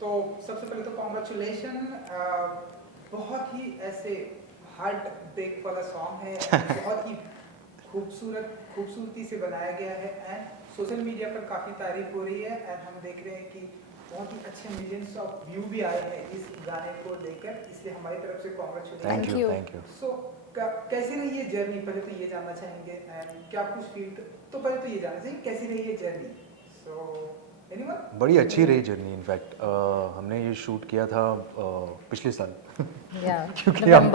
तो सबसे पहले तो कॉन्ग्रेचुलेशन, बहुत ही ऐसे हार्ट ब्रेक वाला सॉन्ग है, बहुत ही खूबसूरती से बनाया गया है एंड सोशल मीडिया पर काफ़ी तारीफ हो रही है एंड हम देख रहे हैं कि बहुत ही अच्छे मिलियंस ऑफ व्यू भी आए हैं इस गाने को लेकर, इसलिए हमारी तरफ से congratulation. Thank you, thank you. So कैसी रही ये जर्नी, पहले तो ये जानना चाहेंगे एंड क्या कुछ फील, तो पहले तो ये जानना चाहिए कैसी रही ये जर्नी। So anyone? बड़ी अच्छी रही जर्नी। इनफैक्ट हमने ये शूट किया था पिछले साल क्योंकि हम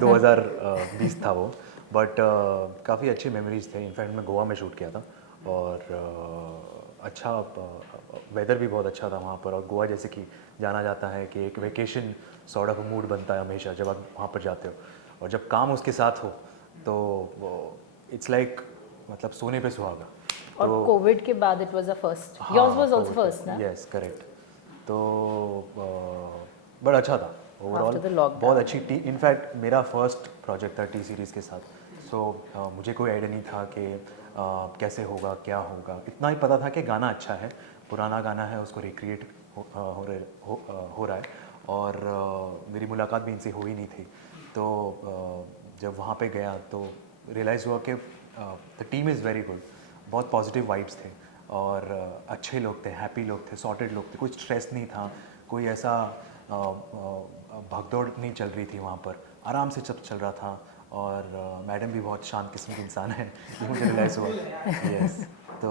2020 था वो, बट काफ़ी अच्छी मेमोरीज थे। इनफैक्ट मैं गोवा में शूट किया था और अच्छा वेदर भी बहुत अच्छा था वहाँ पर, और गोवा जैसे कि जाना जाता है कि एक वेकेशन सॉर्ट ऑफ मूड बनता है हमेशा जब आप वहाँ पर जाते हो, और जब काम उसके साथ हो तो इट्स लाइक मतलब सोने पे सुहागा। और कोविड के बाद it was a first, yours was also first ना? Yes correct. तो बड़ा अच्छा था ओवरऑल, बहुत अच्छी टी। इनफैक्ट मेरा फर्स्ट प्रोजेक्ट था टी सीरीज़ के साथ, सो मुझे कोई आइडिया नहीं था कि कैसे होगा क्या होगा। इतना ही पता था कि गाना अच्छा है, पुराना गाना है, उसको रिक्रिएट हो रहा है, और मेरी मुलाकात भी इनसे हो ही नहीं थी। तो जब वहाँ पे गया तो रियलाइज़ हुआ कि the team is very good, बहुत पॉजिटिव वाइब्स थे और अच्छे लोग थे, हैप्पी लोग थे, सॉर्टेड लोग थे, कुछ स्ट्रेस नहीं था, कोई ऐसा भागदौड़ नहीं चल रही थी वहाँ पर, आराम से सब चल रहा था। और मैडम भी बहुत शांत किस्म की इंसान है, ये मुझे रियलाइज़ हुआ। यस, तो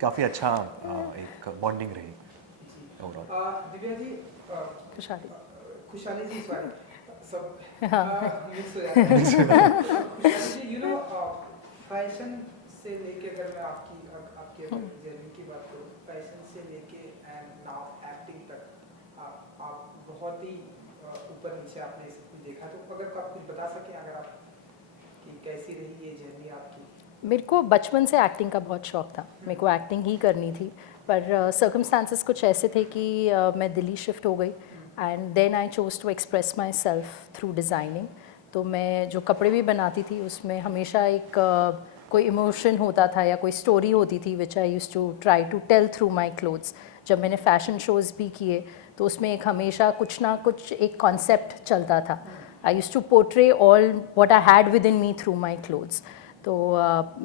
काफ़ी अच्छा एक बॉन्डिंग रही ओवरऑल। दिव्या जी, खुशहाली जी, सॉरी सब मिक्स हो जाता है। खुशहाली जी, यू नो फैशन से लेके, अगर मैं आपकी जर्नी की बात करूँ, फैशन से लेके एंड नाउ एक्टिंग तक, आप बहुत ही ऊपर नीचे आपने सब कुछ देखा, तो अगर आप कुछ बता सकें अगर आप कि कैसी रही ये जर्नी आपकी? मेरे को बचपन से एक्टिंग का बहुत शौक था, मेरे को एक्टिंग ही करनी थी, पर सर्कमस्टांसेस कुछ ऐसे थे कि मैं दिल्ली शिफ्ट हो गई and then I chose to express myself through designing. तो मैं जो कपड़े भी बनाती थी उसमें हमेशा एक कोई इमोशन होता था या कोई स्टोरी होती थी which I use to try to tell through my clothes. जब मैंने फ़ैशन शोज़ भी किए तो उसमें एक हमेशा कुछ ना कुछ एक कॉन्सेप्ट चलता था। I use to portray all what I had within me through my clothes. तो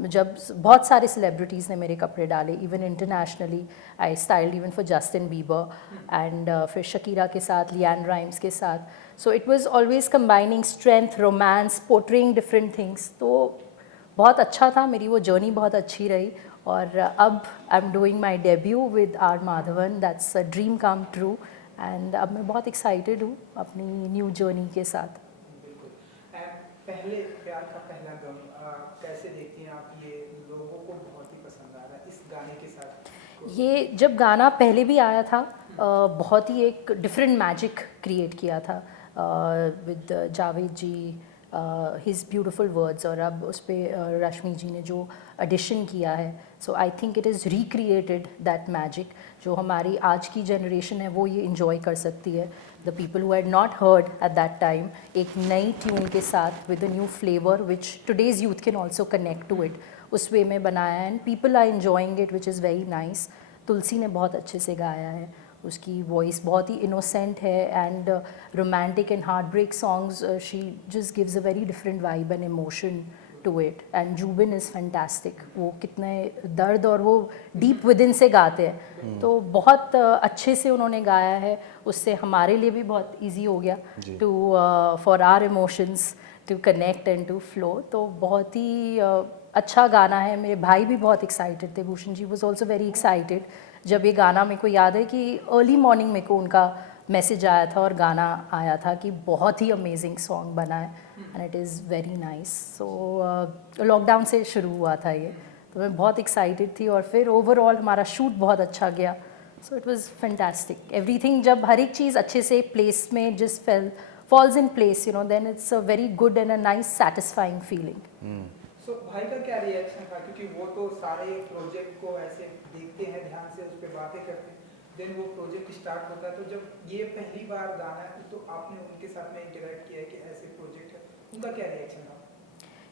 जब बहुत सारे सेलिब्रिटीज़ ने मेरे कपड़े डाले, even internationally I styled even for Justin Bieber and फिर शकीरा के साथ, लियान राइम्स के साथ। So it was always combining strength, romance, portraying different things. तो बहुत अच्छा था, मेरी वो जर्नी बहुत अच्छी रही। और अब I am doing my debut with R Madhavan, that's a dream come true, and अब मैं बहुत एक्साइटेड हूँ अपनी न्यू जर्नी के साथ। पहले प्यार का पहला गम, कैसे देखती हैं आप? ये लोगों को बहुत ही पसंद आ रहा है इस गाने के साथ। ये जब गाना पहले भी आया था बहुत ही एक डिफरेंट मैजिक क्रिएट किया था with Javed ji, his beautiful words, और अब उस पर रश्मि जी ने जो एडिशन किया है, so I think it is recreated that magic, जो हमारी आज की जनरेशन है वो ये इंजॉय कर सकती है। The people who had not heard at that time, एक नई ट्यून के साथ with a new flavour which today's youth can also connect to it, उस वे में बनाया है and people are enjoying it, which is very nice. Tulsi ने बहुत अच्छे से गाया है, उसकी वॉइस बहुत ही इनोसेंट है and romantic and heart break songs she just gives a very different vibe and emotion to it. And Zubin is fantastic, वो कितने दर्द और वो डीप विद इन से गाते हैं, तो बहुत अच्छे से उन्होंने गाया है। उससे हमारे लिए भी बहुत ईजी हो गया to for our emotions to connect and to flow. तो बहुत ही अच्छा गाना है। मेरे भाई भी बहुत एक्साइटेड थे, Bhushan ji was also very excited जब ये गाना, मेरे को याद है कि अर्ली मॉर्निंग मेरे को उनका मैसेज आया था और गाना आया था कि बहुत ही अमेजिंग सॉन्ग बना है and it is very nice. So lockdown से शुरू हुआ था ये, तो मैं बहुत एक्साइटेड थी और फिर ओवरऑल हमारा शूट बहुत अच्छा गया। सो इट वाज फैंटास्टिक एवरीथिंग, जब हर एक चीज़ अच्छे से प्लेस में जिस falls in place, you know, then it's a very good and a nice satisfying feeling. So भाई का क्या रिएक्शन था, क्योंकि वो तो सारे प्रोजेक्ट को ऐसे देखते हैं, ध्यान से उस पर बातें करते हैं, देन वो प्रोजेक्ट स्टार्ट होता है, तो जब ये पहली बार गाना है तो आपने उनके साथ में इंटरेक्ट किया है कि ऐसे प्रोजेक्ट है, उनका क्या रिएक्शन था?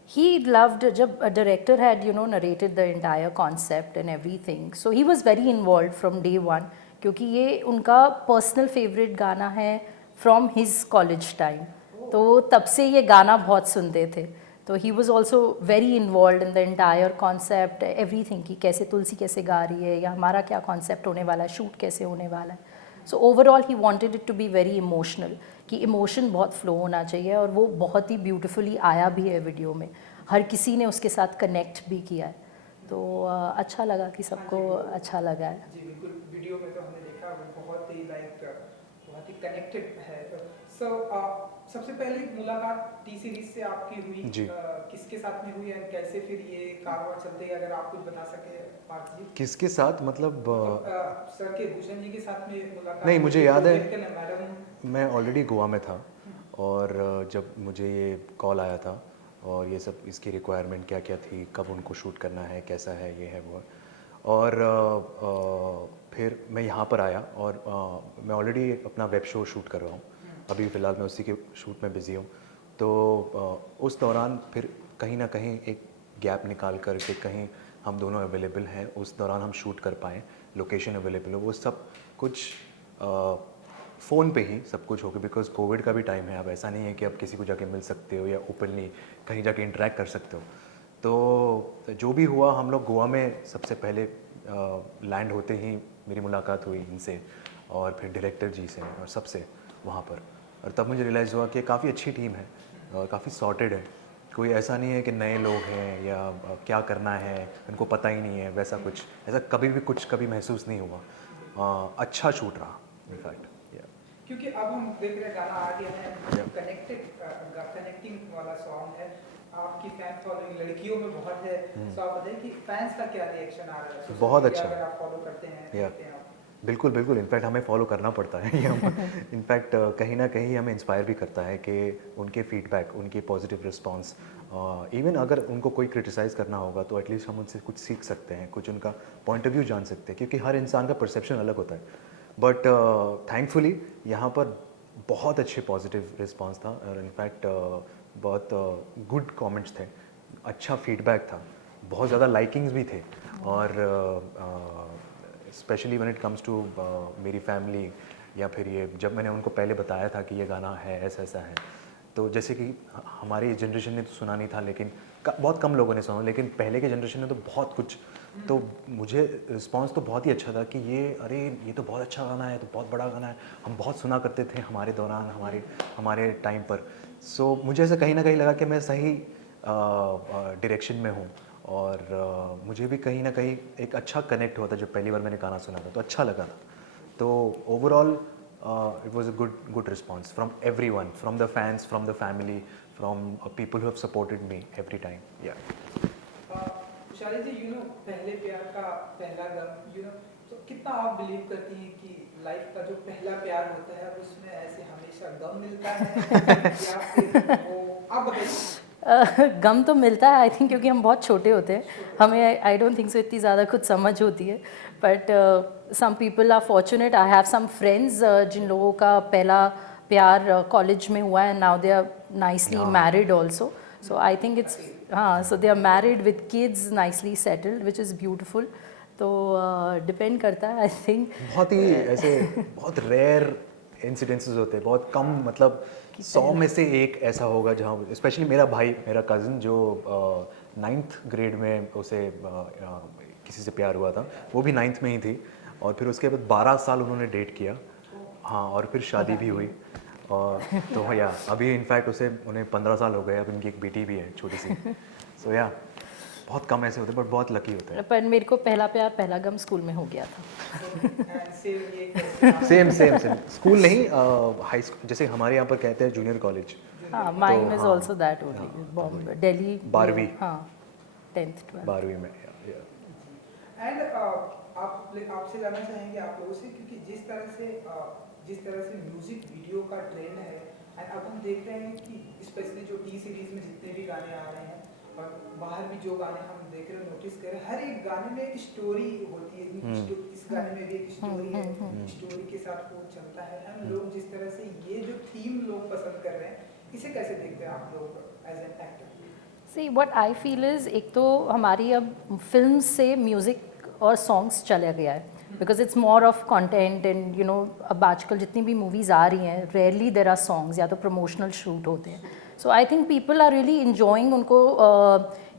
He loved, जब a director had, you know, narrated the entire concept and everything, so he was very involved from day one क्योंकि ये उनका पर्सनल फेवरेट गाना है फ्रॉम हिज कॉलेज टाइम, तो तब से ये गाना बहुत सुनते थे। तो he was also very involve in the entire concept everything, कि कैसे तुलसी कैसे गा रही है या हमारा क्या कॉन्सेप्ट होने वाला है, शूट कैसे होने वाला है। So overall he wanted it to be very emotional, कि इमोशन बहुत फ्लो होना चाहिए, और वो बहुत ही ब्यूटीफुली आया भी है वीडियो में, हर किसी ने उसके साथ कनेक्ट भी किया है। तो अच्छा लगा कि सबको अच्छा लगा है। जी बिल्कुल, वीडियो में तो हमने देखा वो बहुत ही बहुत ही कनेक्टेड है। सो सबसे पहली मुलाकात टी सीरीज से आपकी हुई जी। किसके साथ में हुई और कैसे फिर ये कारवां चलते, अगर आप कुछ बता सके पार्थ जी? किसके साथ मतलब सर के भूषण जी के साथ में मुलाकात? नहीं, मुझे याद है मैडम मैं ऑलरेडी गोवा में था, और जब मुझे ये कॉल आया था और ये सब इसकी रिक्वायरमेंट क्या क्या थी, कब उनको शूट करना है, कैसा है, ये है वो है, और फिर मैं यहाँ पर आया, और मैं ऑलरेडी अपना वेब शो शूट कर रहा हूँ, अभी फ़िलहाल मैं उसी के शूट में बिज़ी हूँ। तो उस दौरान फिर कहीं ना कहीं एक गैप निकाल कर के कहीं हम दोनों अवेलेबल हैं, उस दौरान हम शूट कर पाएँ, लोकेशन अवेलेबल हो, वो सब कुछ फ़ोन पे ही सब कुछ हो गया, बिकॉज कोविड का भी टाइम है। अब ऐसा नहीं है कि आप किसी को जाके मिल सकते हो या ओपनली कहीं जाके इंटरेक्ट कर सकते हो। तो जो भी हुआ, हम लोग गोवा में सबसे पहले लैंड होते ही मेरी मुलाकात हुई इनसे, और फिर डायरेक्टर जी से और सबसे वहाँ पर, और तब मुझे रियलाइज़ हुआ कि काफ़ी अच्छी टीम है और काफ़ी सॉर्टेड है। कोई ऐसा नहीं है कि नए लोग हैं या क्या करना है उनको पता ही नहीं है, वैसा कुछ ऐसा कभी महसूस नहीं हुआ। अच्छा शूट रहा इनफैक्ट। क्योंकि अब हम देख रहे हैं गाना आ गया है, कनेक्टिंग वाला सॉन्ग है, आपकी फैन फॉलोइंग लड़कियों में बहुत है। सो आप बताइए कि फैंस का क्या रिएक्शन आ रहा है? बहुत अच्छा, अगर आप फॉलो करते हैं, देखते हैं आप? बिल्कुल बिल्कुल, इनफैक्ट हमें फॉलो करना पड़ता है ये इनफैक्ट कहीं ना कहीं हमें इंस्पायर भी करता है कि उनके फीडबैक, उनके पॉजिटिव रिस्पांस, इवन अगर उनको कोई क्रिटिसाइज़ करना होगा तो एटलीस्ट हम उनसे कुछ सीख सकते हैं, कुछ उनका पॉइंट ऑफ व्यू जान सकते हैं, क्योंकि हर इंसान का परसेप्शन अलग होता है। बट थैंकफुली यहाँ पर बहुत अच्छे पॉजिटिव रिस्पांस था, और इनफैक्ट बहुत गुड कमेंट्स थे, अच्छा फीडबैक था, बहुत ज़्यादा लाइकिंग्स भी थे, और specially when it comes to मेरी फैमिली, या फिर ये जब मैंने उनको पहले बताया था कि ये गाना है, ऐसा ऐसा है, तो जैसे कि हमारी जनरेशन ने तो सुना नहीं था, लेकिन बहुत कम लोगों ने सुना, लेकिन पहले के जनरेशन ने तो बहुत कुछ, तो मुझे रिस्पांस तो बहुत ही अच्छा था कि ये तो बहुत अच्छा गाना है, तो बहुत बड़ा गाना है, हम बहुत सुना करते थे हमारे दौरान, हमारे टाइम पर। सो मुझे ऐसा कहीं ना कहीं लगा कि मैं सही डायरेक्शन में हूँ, और मुझे भी कहीं ना कहीं एक अच्छा कनेक्ट हुआ था जब पहली बार मैंने गाना सुना था, तो अच्छा लगा था। तो overall it was a good response from everyone, from the fans, from the family, from people who have supported me every time. Yeah. Tushari जी, पहले प्यार का पहला गम, तो कितना आप बिलीव करती हैं कि लाइफ का जो पहला प्यार होता है उसमें ऐसे हमेशा गम मिलता है या फिर वो, आप बताइए? गम तो मिलता है आई थिंक, क्योंकि हम बहुत छोटे होते हैं, हमें आई डोंट थिंक सो इतनी ज़्यादा कुछ समझ होती है, but some people are fortunate. I have some friends जिन लोगों का पहला प्यार कॉलेज में हुआ है, now they are nicely married also, so I think it's, हाँ, so they are married with kids, nicely settled, which is beautiful. तो डिपेंड करता है आई थिंक। बहुत ही ऐसे बहुत रेयर इंसिडेंसेस होते हैं, बहुत कम, मतलब 100 में से एक ऐसा होगा जहाँ, स्पेशली मेरा भाई, मेरा कज़न जो 9th ग्रेड में उसे किसी से प्यार हुआ था, वो भी 9th में ही थी, और फिर उसके बाद 12 साल उन्होंने डेट किया, हाँ, और फिर शादी भी हुई, और तो या अभी इनफैक्ट उन्हें 15 साल हो गए, अब उनकी एक बेटी भी है छोटी सी। सो या बहुत कम ऐसे होते हैं, बट बहुत लकी होते हैं। पर मेरे को पहला प्यार, पहला गम स्कूल में हो गया था। सेम स्कूल नहीं, हाई स्कूल, जैसे हमारे यहाँ पर कहते हैं जूनियर कॉलेज। हाँ, mine is also that only, Bombay, Delhi, 12वीं, हाँ, 10th 12th 12वीं में। एंड आपसे जानना चाहेंगे आप लोगों से, क्योंकि जिस तरह से म्यूजिक वीडियो का ट्रेंड है, एंड अब हम देख रहे हैं कि स्पेशली जो टी सीरीज में जितने भी गाने आ रहे हैं और बाहर भी जो गाने हम देख रहे हैं, नोटिस कर रहे हैं, हर एक गाने में एक स्टोरी होती है। इस गाने में भी एक स्टोरी है, स्टोरी के साथ वो चलता है। हम लोग जिस तरह से ये जो थीम लोग पसंद कर रहे हैं, इसे कैसे देखते हैं आप लोग as an actor? See what I feel is, एक तो हमारी अब फिल्म से म्यूज़िक और सॉन्ग्स चला गया है, because it's more of content and you know अब आजकल जितनी भी मूवीज़ आ रही हैं रेयरली देर आर सॉन्ग्स या तो प्रमोशनल शूट होते हैं. So I think people are really enjoying. उनको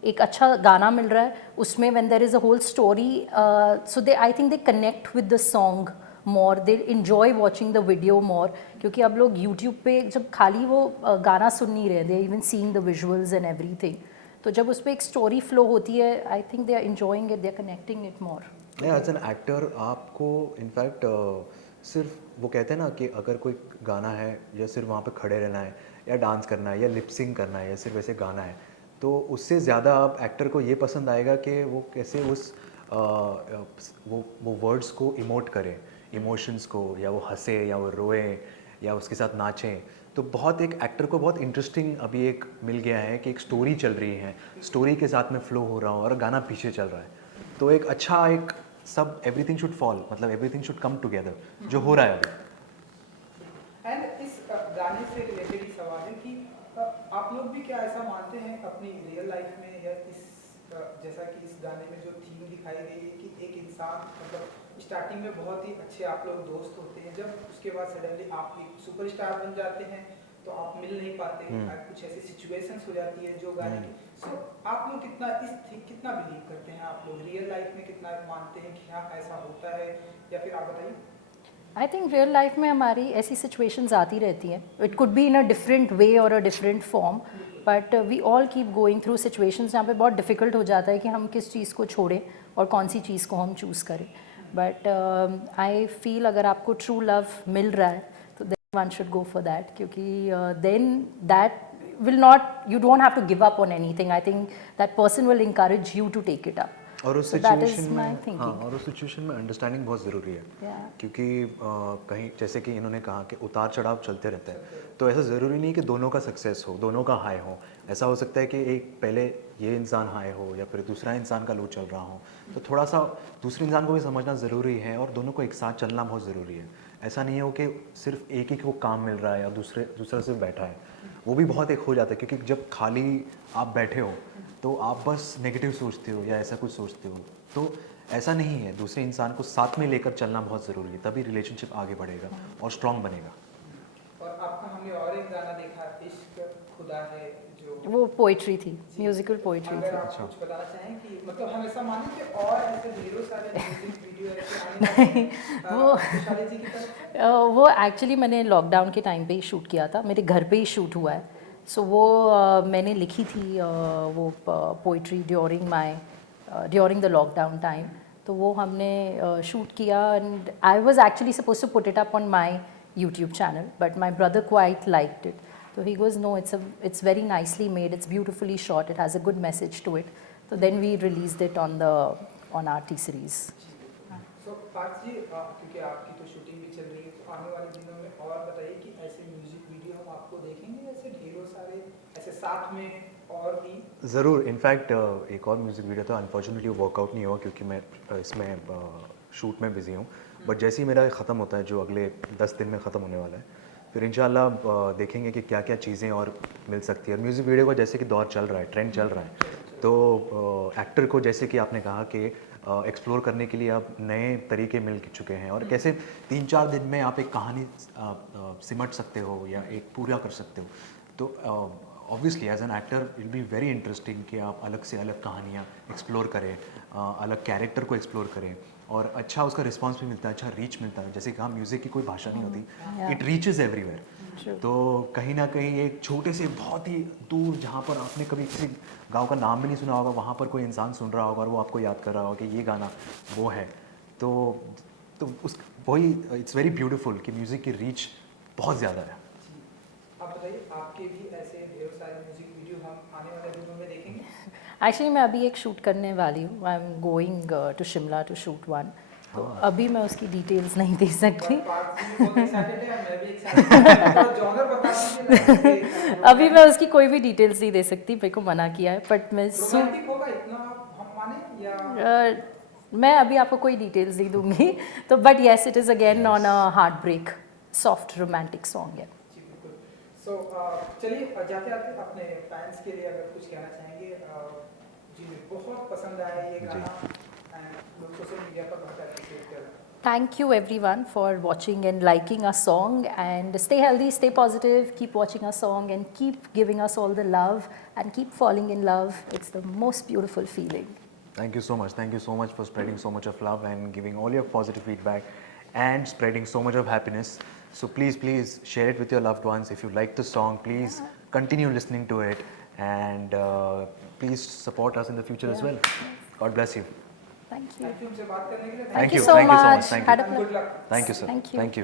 एक अच्छा गाना मिल रहा है उसमें when there is a whole story so they I think they connect with the song more, they enjoy watching the video more. क्योंकि अब लोग यूट्यूब पे जब खाली वो गाना सुन नहीं रहे, they even seeing the visuals and everything. तो जब उस पर एक स्टोरी फ्लो होती है I think they are enjoying it, they are connecting it more. As an actor आपको इनफैक्ट सिर्फ वो कहते हैं ना कि अगर कोई गाना है या सिर्फ वहाँ पे खड़े रहना है या डांस करना है या लिपसिंग करना है या सिर्फ ऐसे गाना है, तो उससे ज़्यादा आप एक्टर को ये पसंद आएगा कि वो कैसे उस वो वर्ड्स को इमोट करे, इमोशंस को, या वो हंसे या वो रोए या उसके साथ नाचें. तो बहुत एक एक्टर को बहुत इंटरेस्टिंग अभी एक मिल गया है कि एक स्टोरी चल रही है, स्टोरी के साथ में फ्लो हो रहा हूँ और गाना पीछे चल रहा है. तो एक अच्छा एक सब एवरीथिंग शुड फॉल, मतलब एवरीथिंग शुड कम टुगेदर, जो हो रहा है अभी. एंड इस गाने से रिलेटेड ही सवाल है कि आप लोग भी क्या ऐसा मानते हैं अपनी रियल लाइफ में या इस जैसा कि इस गाने में जो थीम दिखाई गई है कि एक इंसान मतलब स्टार्टिंग में बहुत ही अच्छे आप लोग दोस्त होते हैं, जब उसके बाद सडनली आप एक सुपरस्टार बन जाते हैं तो आप मिल नहीं पाते, कुछ ऐसी सिचुएशंस हो जाती है जो गाने की. सो आप लोग कितना बिलीव करते हैं, आप लोग रियल लाइफ में कितना मानते हैं कि हाँ ऐसा होता है, या फिर आप बताइए. आई थिंक रियल लाइफ में हमारी ऐसी सिचुएशंस आती रहती हैं. It could be in a different way और a different form, but we all keep going through situations जहाँ पे बहुत डिफ़िकल्ट हो जाता है कि हम किस चीज़ को छोड़ें और कौन सी चीज़ को हम चूज़ करें. बट आई फील अगर आपको ट्रू लव मिल रहा है तो then one should go for that, क्योंकि then that will not, you don't have to give up on anything. I think that person will encourage you to take it up. और उस So that is situation my में thinking. और उस situation में understanding बहुत ज़रूरी है. Yeah. क्योंकि कहीं जैसे कि इन्होंने कहा कि उतार चढ़ाव चलते रहते हैं, तो ऐसा ज़रूरी नहीं कि दोनों का सक्सेस हो, दोनों का हाई हो. ऐसा हो सकता है कि एक पहले ये इंसान हाई हो या फिर दूसरा इंसान का लो चल रहा हो. तो थोड़ा सा दूसरे इंसान को भी समझना ज़रूरी है और दोनों को एक साथ चलना बहुत ज़रूरी है. ऐसा नहीं हो कि सिर्फ एक ही को काम मिल रहा है या दूसरा सिर्फ बैठा है. वो भी बहुत एक हो जाता है, क्योंकि जब खाली आप बैठे हो तो आप बस नेगेटिव सोचते हो या ऐसा कुछ सोचते हो. तो ऐसा नहीं है, दूसरे इंसान को साथ में लेकर चलना बहुत ज़रूरी है, तभी रिलेशनशिप आगे बढ़ेगा और स्ट्रॉन्ग बनेगा. और आपका हमने और एक गाना देखा इश्क खुदा है जो वो पोइट्री थी, म्यूजिकल पोइट्री अगर थी. आप कुछ बताना चाहें कि मतलब हम ऐसा माने कि और ऐसे ढेरों सारे म्यूजिक वीडियो ऐसे आने वाले हैं वो खुशहाली जी की तरफ से. वो एक्चुअली मैंने लॉकडाउन के टाइम पे ही शूट किया था, मेरे घर पे ही शूट हुआ है. सो वो मैंने लिखी थी वो poetry during the lockdown time. तो वो हमने शूट किया and I was actually suppose to put it up on my YouTube channel, but my brother quite liked it. So he goes, no, it's very nicely made, it's beautifully shot, it has a good message to it. So then we released it on our T-Series. सो पार्थ जी क्योंकि आपकी तो shooting भी चल रही है, तो आने वाले दिनों में और बताइए कि ऐसे म्यूजिक वीडियो हम आपको देखेंगे, ऐसे ढेरों सारे ऐसे साथ में और भी. ज़रूर. इनफैक्ट एक और म्यूज़िक वीडियो था, अनफॉर्चुनेटली वर्कआउट नहीं हुआ क्योंकि मैं इसमें शूट में बिज़ी हूँ. बट जैसे ही मेरा ख़त्म होता है, जो अगले 10 दिन में ख़त्म होने वाला है, फिर इंशाल्लाह देखेंगे कि क्या क्या चीज़ें और मिल सकती है. म्यूज़िक वीडियो का जैसे कि दौर चल रहा है, ट्रेंड चल रहा है, तो एक्टर को जैसे कि आपने कहा कि एक्सप्लोर करने के लिए अब नए तरीके मिल चुके हैं और कैसे 3-4 दिन में आप एक कहानी सिमट सकते हो या एक पूरा कर सकते हो. तो obviously as an actor will be very interesting कि आप अलग से अलग कहानियाँ एक्सप्लोर करें, अलग कैरेक्टर को एक्सप्लोर करें और अच्छा उसका रिस्पांस भी मिलता है, अच्छा रीच मिलता है. जैसे कहा, म्यूज़िक की कोई भाषा नहीं होती, इट रीचेस एवरीवेयर. तो कहीं ना कहीं एक छोटे से बहुत ही दूर, जहाँ पर आपने कभी किसी गांव का नाम भी नहीं सुना होगा, वहाँ पर कोई इंसान सुन रहा होगा और वो आपको याद कर रहा होगा कि ये गाना वो है. तो उस वही इट्स वेरी ब्यूटीफुल कि म्यूज़िक की रीच बहुत ज़्यादा है. आप बताइए, आपके भी ऐसे ढेरों सारे म्यूजिक वीडियो हम आने वाले दिनों में देखेंगे. एक्चुअली मैं अभी एक शूट करने वाली हूँ, I am going to Shimla to shoot one. तो अभी मैं उसकी डिटेल्स नहीं दे सकती. अभी मैं उसकी कोई भी डिटेल्स नहीं दे सकती, मेरे को मना किया है. बट मैं मैं अभी आपको कोई डिटेल्स नहीं दूंगी. तो but yes, it is again on a heartbreak soft romantic song है. सो चलिए जाते आते अपने फैंस के लिए अगर कुछ कहना चाहेंगे. जी बहुत पसंद आया ये गाना, लोग सोशल मीडिया पर बहुत अप्रिशिएट कर रहे हैं. Thank you everyone for watching and liking our song, and stay healthy, stay positive, keep watching our song and keep giving us all the love and keep falling in love. It's the most beautiful feeling. Thank you so much. Thank you so much for spreading so much of love and giving all your positive feedback and spreading so much of happiness. So please, please share it with your loved ones. If you like the song, please continue listening to it, and please support us in the future as well. God bless you. Thank you. Thank you हमसे बात करने के लिए Thank you you. so Thank you so much. much. Thank you. Had a good luck. Thank you, sir. Thank you. Thank you.